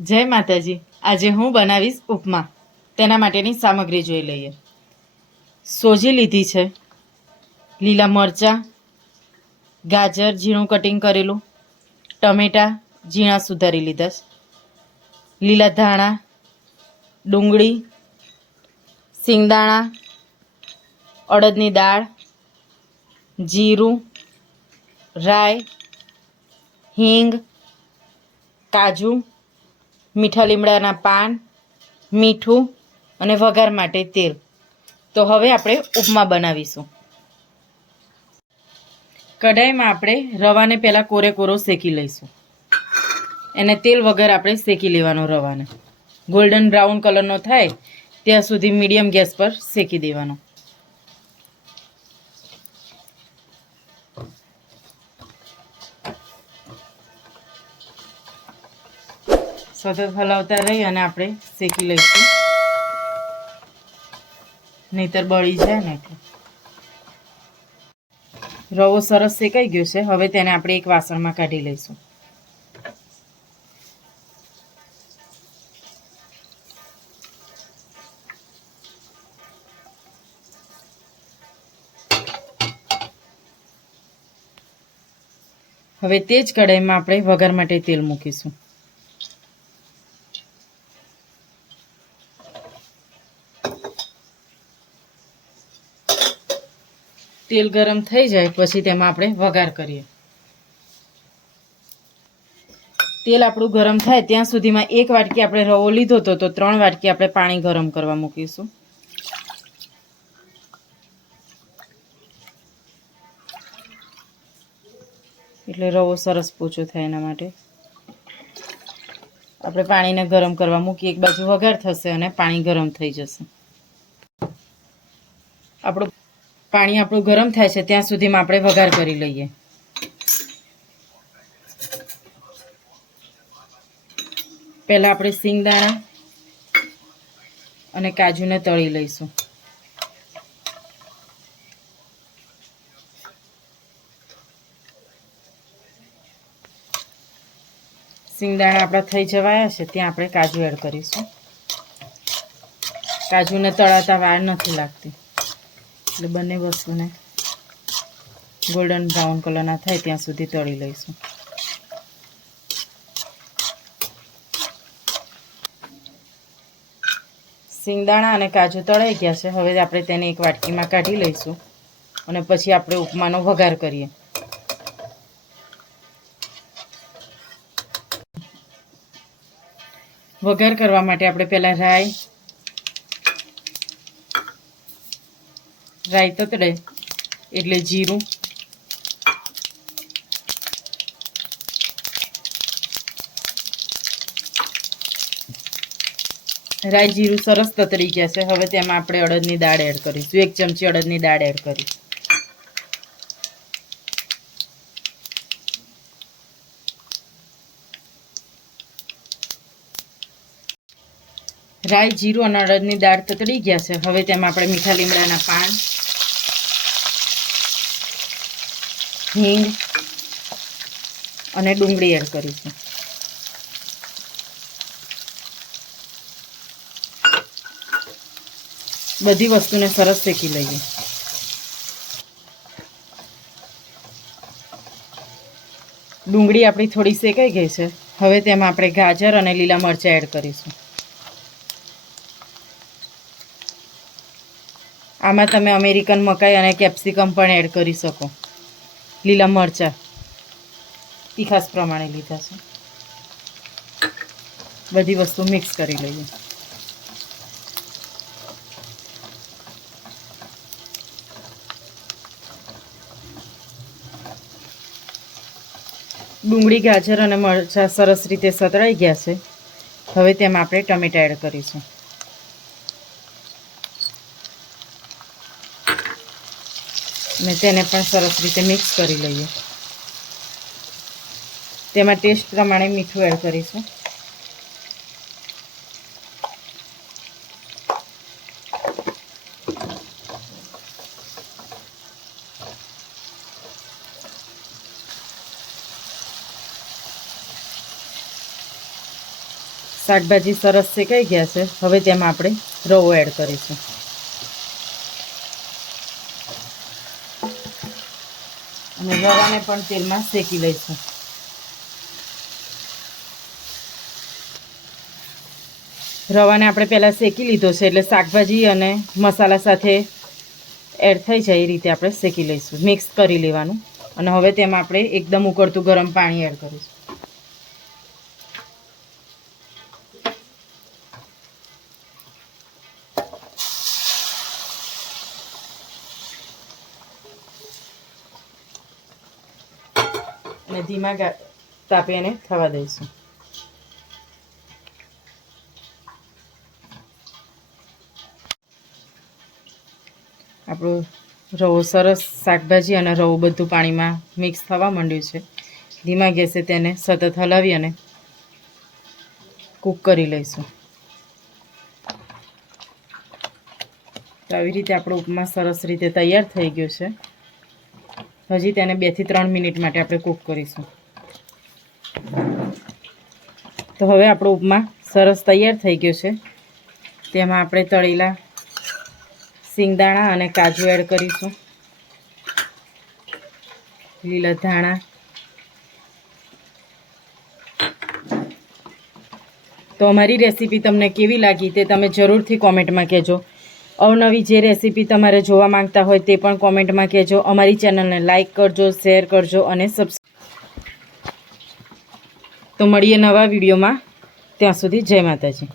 જય માતાજી. આજે હું બનાવીશ ઉપમા. તેના માટેની સામગ્રી જોઈ લઈએ. સોજી લીધી છે. લીલા મરચાં, ગાજર, ઝીણું કટિંગ કરેલું, ટમેટાં, ઝીણા સુધારી લીધા છે. લીલા ધાણા, ડુંગળી, સિંગદાણા, અડદની દાળ, જીરું, રાઈ, હિંગ, કાજુ મીઠા લીમડાના પાન, મીઠું અને વઘાર માટે તેલ. તો હવે આપણે ઉપમા બનાવીશું. કઢાઈમાં આપણે રવાને પહેલાં કોરે કોરો શેકી લઈશું. એને તેલ વગર આપણે શેકી લેવાનો રવાને. ગોલ્ડન બ્રાઉન કલરનો થાય, ત્યાં સુધી મીડિયમ ગેસ પર શેકી દેવાનો. સતત હલાવતા રહી અને આપણે શેકી લઈશું. નહીતર બળી જાય ને રવો સરસ શેકાઈ ગયો છે. હવે તેને આપણે એક વાસણમાં કાઢી લઈશું. હવે તે જ કઢાઈમાં આપણે વઘાર માટે તેલ મૂકીશું. તેલ ગરમ થઈ જાય, પછી તેમાં આપણે વઘાર કરીએ. તેલ આપણું ગરમ થાય ત્યાં સુધીમાં એક વાટકી આપણે રવો લીધો હતો તો ત્રણ વાટકી આપણે પાણી ગરમ કરવા મૂકીશું. એટલે રવો સરસ પોચો થાય એના માટે. આપણે પાણીને ગરમ કરવા મૂકીએ, એક બાજુ વઘાર થશે અને પાણી ગરમ થઈ જશે. આપણું પાણી આપણું ગરમ થાય છે, ત્યાં સુધીમાં આપણે વઘાર કરી લઈએ. પહેલાં આપણે સિંગદાણા અને કાજુને તળી લઈશું. સિંગદાણા આપણા થઈ જવાયા છે, ત્યાં આપણે કાજુ એડ કરીશું. કાજુને તળાતા વાર નથી લાગતી. એટલે બંને વસ્તુને ગોલ્ડન બ્રાઉન કલરના થાય ત્યાં સુધી તળી લઈશું. સિંગદાણા અને કાજુ તળાઈ ગયા છે. હવે આપણે તેને એક વાટકીમાં કાઢી લઈશું અને પછી આપણે ઉપમાનો વઘાર કરીએ. વઘાર કરવા માટે આપણે પહેલાં રાઈ રાઈ તતડે, એટલે જીરું. રાઈ જીરું સરસ તતરી ગયા છે. હવે તેમાં આપણે અડદની દાળ એડ કરીશું. એક ચમચી અડદની દાળ એડ કરી રાઈ જીરું અને અડદની દાળ તતડી ગયા છે. હવે તેમાં આપણે મીઠા લીમડાના પાન, હિંગ અને ડુંગળી એડ કરીશું. બધી વસ્તુને સરસ શેકી લઈએ. ડુંગળી આપણી થોડી શેકાઈ ગઈ છે. હવે તેમાં આપણે ગાજર અને લીલા મરચાં એડ કરીશું. આમાં તમે અમેરિકન મકાઈ અને કેપ્સિકમ પણ એડ કરી શકો. લીલા મરચાં. તીખાસ પ્રમાણે લીધા છે. બધી વસ્તુ મિક્સ કરી લઈએ. ડુંગળી, ગાજર અને મરચાં સરસ રીતે સતળાઈ ગયા છે. હવે તેમાં આપણે ટમેટા એડ કરીશું. અને તેને પણ સરસ રીતે મિક્સ કરી લઈએ. તેમાં ટેસ્ટ પ્રમાણે મીઠું એડ કરીશું. શાકભાજી સરસ શેકાઈ ગયા છે. હવે તેમાં આપણે રવો એડ કરીશું. અને રવાને પણ તેલમાં શેકી લઈશું રવાને આપણે પહેલાં શેકી લીધો છે, એટલે શાકભાજી અને મસાલા સાથે એડ થઈ જાય એ રીતે આપણે શેકી લઈશું. મિક્સ કરી લેવાનું. અને હવે તેમાં આપણે એકદમ ઉકળતું ગરમ પાણી એડ કરીશું. અને ધીમા તાપે એને થવા દઈશું. આપણો રવો સરસ શાકભાજી અને રવું બધું પાણીમાં મિક્સ થવા માંડ્યું છે. ધીમા ગેસે તેને સતત હલાવી અને કૂક કરી લઈશું. તો આવી રીતે આપણો ઉપમા સરસ રીતે તૈયાર થઈ ગયો છે. હજી તેને બેથી ત્રણ મિનિટ માટે આપણે કૂક કરીશું. તો હવે આપણો ઉપમા સરસ તૈયાર થઈ ગયો છે. તેમાં આપણે તળેલા સિંગદાણા અને કાજુ એડ કરીશું. લીલા ધાણા. તો અમારી રેસીપી તમને કેવી લાગી તે તમે જરૂરથી કોમેન્ટમાં કહેજો. અવનવી જે રેસીપી તમારે જોવા માંગતા હોય તે પણ કોમેન્ટમાં કહેજો. અમારી ચેનલને લાઇક કરજો, શેર કરજો અને સબસ્ક્રાઈબ તો મળીએ નવા વિડીયોમાં. ત્યાં સુધી જય માતાજી.